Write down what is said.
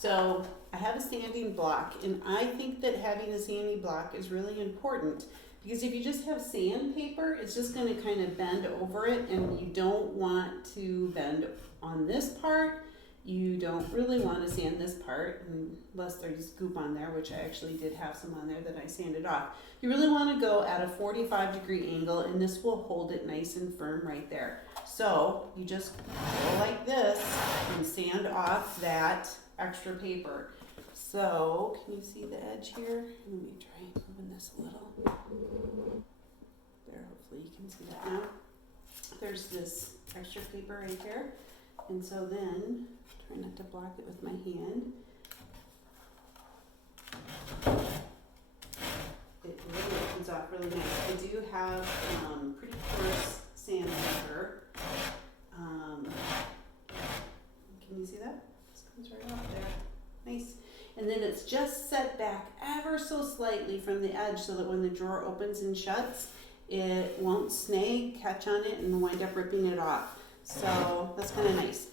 So I have a sanding block, and I think that having a sanding block is really important because if you just have sandpaper, it's just going to kind of bend over it, and you don't want to bend on this part. You don't really want to sand this part unless there's goop on there, which I actually did have some on there that I sanded off. You really want to go at a 45-degree angle, and this will hold it nice and firm right there. So you just go like this and sand off that extra paper. So can you see the edge here? Let me try moving this a little. There, hopefully you can see that now. There's this extra paper right here. And so then, try not to block it with my hand. It really opens off really nice. I do have pretty coarse sandpaper. Can you see that? This comes right off there. Nice. And then it's just set back ever so slightly from the edge so that when the drawer opens and shuts, it won't snag, catch on it, and wind up ripping it off. So that's kind of nice.